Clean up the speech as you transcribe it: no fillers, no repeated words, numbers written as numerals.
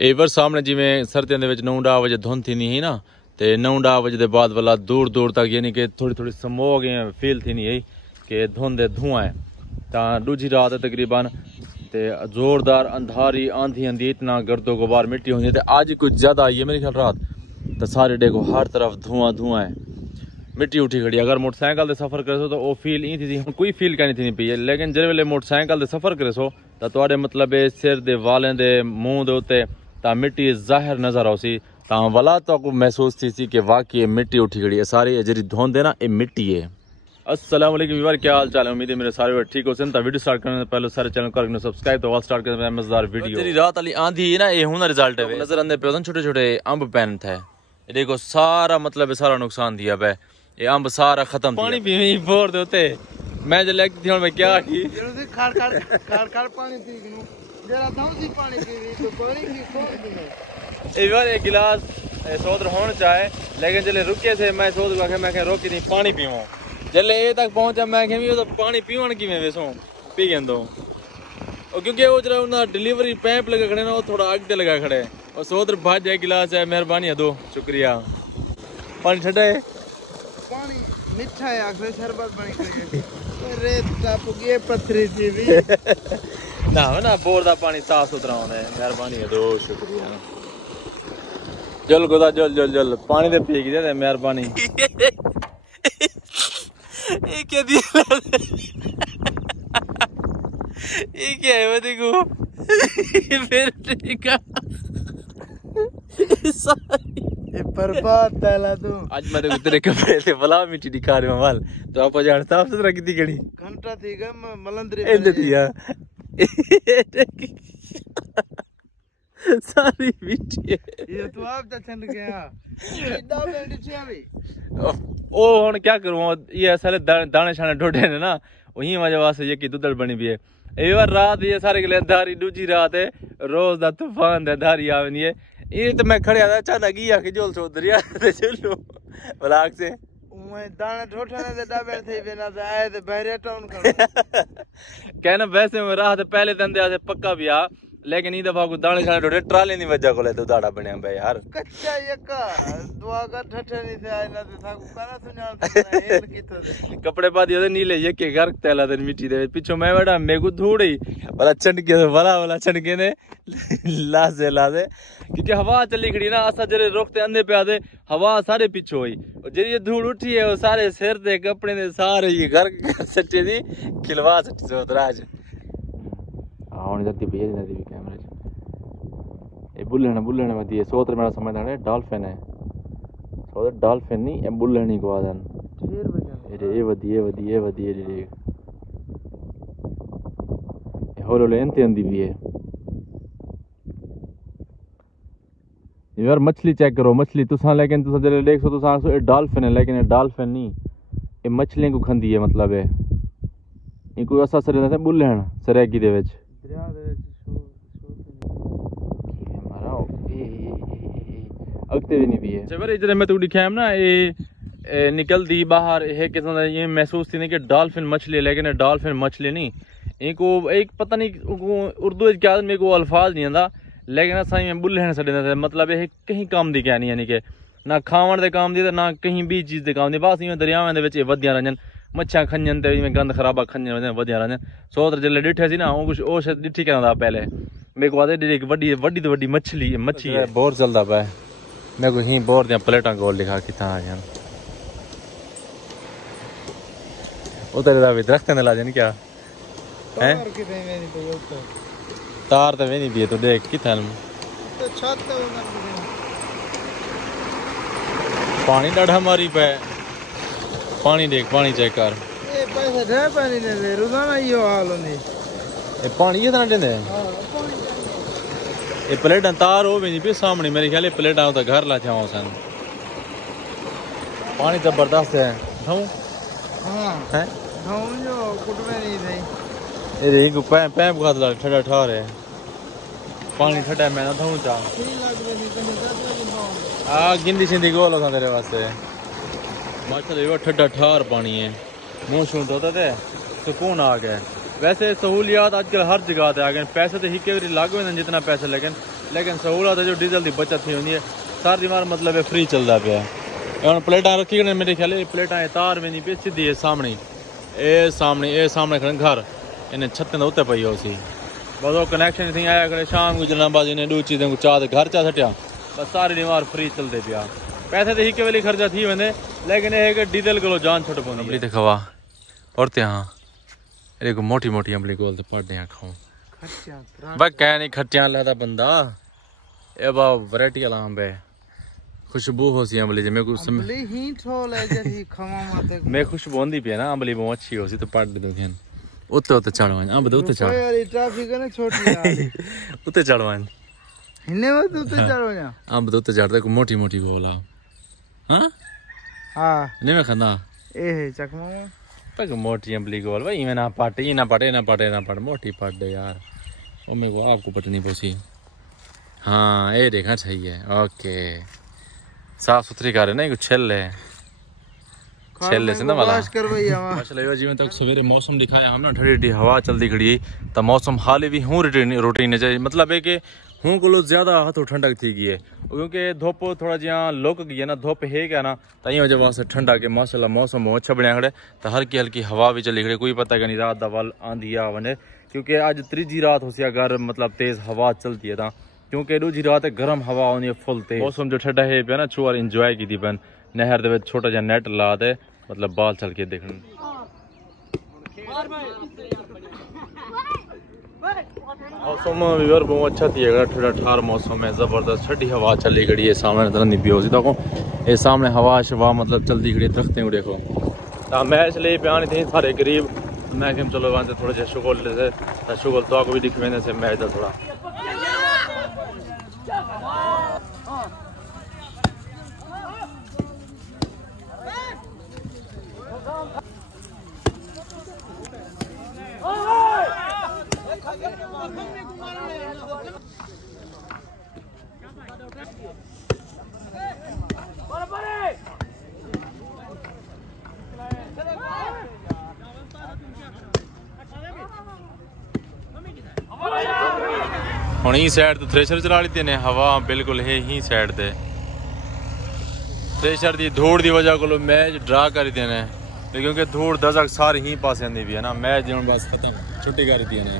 Ever सामने जिमें सर्दियों के 9-10 बजे धुंध थी नहीं ना, तो 9-10 बजे के बाद वाला दूर दूर तक यानी कि थोड़ी थोड़ी स्मोक फील थी नहीं कि धुंध धुआं है। तो दूजी रात तकरीबन तो जोरदार अंधारी आंधी आंधी इतना गर्दो गुबार मिट्टी होनी। तो आज कुछ ज़्यादा आई है मेरे ख्याल रात, तो सारे देखो हर तरफ धुआं धुआं है, मिट्टी उठी खड़ी। अगर मोटरसाइकिल से सफ़र करे तो वो फील ई थी, कोई फील कहनी थी नहीं पी। लेकिन जिस वे मोटरसाइकिल से सफ़र करे तो तुहाडे मतलब सिर दे वालें दे मूँह दे उत्ते ता मिट्टी ज़ाहिर नज़र आओ सी, ता वाला तो महसूस थी सी कि वाकई मिट्टी उठी खड़ी है। सारी जी धुंध है ना, ये मिट्टी है। अस्सलाम वालेकुम व्यूअर, क्या हाल चाल है? उम्मीद है मेरे सारे ठीक हो सन। वीडियो स्टार्ट करने से पहले सारे चैनल कर सब्सक्राइब, तो स्टार्ट करने में मजेदार वीडियो। तेरी रात वाली आंधी है ना, ये हुना रिजल्ट है। नजर आंदे पे छोटे छोटे अंब पैन थे, देखो सारा मतलब सारा नुकसान दिया पे, ये अंब सारा खत्म। पानी पी बोर देते मैं जो लेती थी मैं क्या की खार खार खार खार पानी पी गनु जरा दम सी पानी पी तो पानी की खोल दी यार एक गिलास सोच होना चाहे। लेकिन जले रुके थे मैं सोच मैं रोकी नहीं पानी पीऊँ। जले ये तक पहुंचा मैं तो पानी पीवन की मैं वेसो पी गए दो, क्योंकि वो जरा उन्हें डिलीवरी पैप लगा खड़े ना, वो थोड़ा आगे लगा खड़े और सोच भाज जाए गिलास है। मेहरबानी है, दो शुक्रिया। पानी ठंडा है, पानी मीठा है, आखिर शरबत बनी गई रेत टाप गए पत्थरी सी भी ना बोर दा पानी साफ सुथरा होना है। मेहरबानी है, दो शुक्रिया। जल गोदा जल जल जल पानी दे पी गए मेहरबानी। ये क्या दिया ये क्या है वो देखो फिर बर्बाद ताला तू। आज मैं तेरे कपड़े से भला मिट्टी दिखा रहे माल, तो आप जान साफ सुथरा कितनी घड़ी घंटा थी गम मलंदरी ए दिया सारी मिट्टी ये तो आप चंद गया इदा बेंडी छावी। ओ हुन क्या करूं, ये सारे दाने शाने ढोडे ने ना, वही वजह वास्ते ये की दुदड़ बनी भी है। एक बार रात ये सारे के लिए धारी, दूजी रात है रोज दा तूफान दे धारी आवनी है। ये तो मैं खड़े था चाहता की आके जोल सो दरिया ते चलो ब्लॉक से मैं दाने ठोठने दे डबे थे बिना से आए ते बहरे टाउन कर कहना वैसे में रात पहले दंदे आसे पक्का भी आ, लेकिन ई दफा को दाने शाने ढोडे ट्राले नहीं वजह को ले तो दाड़ा बनया बे यार कच्चा एक दुआ का ठठे नहीं से आइला ते था करा सुनाल हेल की तो कपड़े पा दिए नीले ये के घर तेला दे मिट्टी दे पीछे मैं बैठा मेगु धूड़ी वाला छनके वाला छनके ने लाजे लाजे, क्योंकि हवा चली खड़ी ना, असा जरे रोकते अंधे पे आते हवा सारे पीछे हुई और जे ये धूड़ उठी है वो सारे सिर दे कपड़े दे सारे ये घर सच्चे दी खिलवा सच्ची सोतराज आउन जाती भैया नदी भी कैमरे ये बुल्लण में दिए सोतर मेरा समझ आ डॉल्फिन है, सोतर डॉल्फिन नहीं ये बुल्लण ही को आदन ढेर बजा ये वदिए रे होलो लेंते अंदी भी है यार। मछली चेक करो, मछली तुसा लेकिन तुसा जरे देख सो तुसा ये डॉल्फिन है, लेकिन ये डॉल्फिन नहीं, ये मछलियां को खंदी है। मतलब है ये कोई असा सरे ना बुल्लण सरेगी दे विच दरिया दे हमारा अगते भी नहीं भी है। जबर इधर मैं तू दिखाया ना ये निकल दी बाहर है कितना ये महसूस थी नहीं कि डॉल्फिन मछली है, लेकिन डॉल्फिन मछली नहीं। इनको एक पता नहीं उर्दू क्या मेरे को अल्फाज नहीं आंदा, लेकिन असा में बुल्लण सड़े मतलब ये कहीं काम दी क्या नहीं, यानी कि ना खावन दे काम दी ना कहीं भी चीज़ दे काम दी, बस इवें दरियावां दे विच वधिया रहन मच्छा खंजन ते इवें गंद खराबा खंजन वधिया रहन। सोतर जल्ले डिठे सी ना वो कुछ ओ शायद डिठी करदा पहले मेरे को आदे एक वड्डी वड्डी तो वड्डी मच्छी है। बोर चलदा पे मैं को ही बोर दियां प्लेटां गोल लिखा किथा आ गया ओ तेरे दा भी दरख्त ने ला जानी क्या है तार तो वे नहीं भी तो देख किथा तो छत तो पानी डाढ़ा मारी पे पानी देख पानी चेक कर ए पैसे ढे पानी ने दे रोजाना यो हाल होनी ये पानी ये तना देंदे हां पानी ये प्लेटां तार हो भी नहीं पे सामने मेरे ख्याल प्लेटां तो घर ला जाओ सन पानी जबरदस्त है खाऊं हां हैं खाऊं जो कुटवे नहीं दे ये रे को पैप बुखा ला ठंडा ठहर है पानी ठंडा मैं ना थाऊं चा आ गिंदी सिंधी गोल था तेरे वास्ते माशाल्लाह ये ठंडा ठहर पानी है मुंह छूट होता थे सुकून आ गया। वैसे सहूलियात आजकल हर जगह पे आ गए, पैसे तो हिके लागू हैं जितना पैसे, लेकिन लेकिन सहूलत है जो डीजल की बचत थी होंगी है सारी मार मतलब है फ्री चलता पाया हम प्लेटा रखी कने मेरे ख्याल प्लेटा तार में नहीं पे सीधी है सामने सामने खड़े घर इन्हें छत्तें उत्ते पई हो सी बस वो कनैक्शन थी आया करे शाम को जनाबाज इन्हें दू चीज़ें को चाह घर चा सटिया बस सारी दीवार फ्री चलते पिया पैसे तो एक वेले खर्चा थी वेंदे लेकिन यह कि डीजल को जान छुट पौनी अम्बली ते खवा और ते हाँ अरे को मोटी मोटी अम्बली गोल ते पढ़ने खाऊं बस कह नहीं खर्चा लादा बंदा ए बा वैरायटी वाला आंब है खुशबू हो सी अम्बली जे मैं कुछ ही ठोल है जरी खवा मत मैं खुशबू आंदी पिया ना अम्बली बहुत अच्छी हो सी तो पढ़ दे दोन उत्ते उत्ते चढ़वान अंब दे उत्ते चढ़ यार ट्रैफिक है ना छोटी यार उत्ते चढ़वान हिन्ने में उत्ते चढ़वाना अंब दे उत्ते चढ़दे को मोटी मोटी गोला हां हां नहीं मैं खाना ए है चकमा पग मोटी अम्बली गोल भाई मैं ना पाटे मोटी पाट दे यार ओ मेरे को आपको पटनी पोसी हाँ ये देखा चाहिए ओके साफ सुथरी कर ना कुछ छेले से ना वाला माशाल्लाह जीवन तक सवेरे मौसम दिखाया हमने ठंडी हवा चलती खड़ी तो मौसम हाल भी हूँ रूटीन चाहिए मतलब है कि हूँ को ज्यादा हाथों ठंडक थी गई है क्योंकि धुप थोड़ा जहाँ लुक गई है ना धुप है क्या ना तई वजह वास्ते ठंडा के माशाल्लाह मौसम बहुत अच्छा बनया खड़े तो हल्की हल्की हवा भी चली खड़े कोई पता नहीं रात का वल आंधी आ वने क्योंकि अज तीजी रात हो सी अगर मतलब तेज हवा चलती है क्योंकि दूजी रात गर्म हवा आनी है फुल तेज मौसम जो ठंडा है पे ना चुआर इंजॉय की पैन नहर दे छोटा जहा नैट ला दे मतलब बाल चल के देखने मौसम भी बहुत अच्छा थी ठंडा ठार मौसम है जबरदस्त ठंडी हवा चली खड़ी है सामने तरह भी हो देखो ये सामने हवा शवा मतलब चलती खड़ी दरख्तें को देखो तो मैच ले पानी थी सारे करीब मैं कि चलो वहाँ से थोड़ा सा शुगल तो आपको भी दिख से मैच था थोड़ा ਹੁਣ ਹੀ ਸਾਈਡ ਤੇ ਥ੍ਰੈਸ਼ਰ ਚਲਾ ਲਈ ਨੇ ਹਵਾ ਬਿਲਕੁਲ ਹੈ ਹੀ ਸਾਈਡ ਤੇ ਥ੍ਰੈਸ਼ਰ ਦੀ ਧੂੜ ਦੀ ਵਜ੍ਹਾ ਕੋਲ ਮੈਚ ਡਰਾ ਕਰ ਦਿੱਤੇ ਨੇ क्योंकि धूड़ दजक सारी ही पास आंदी भी है ना मैच जो बस खत्म छुट्टी कर दी ने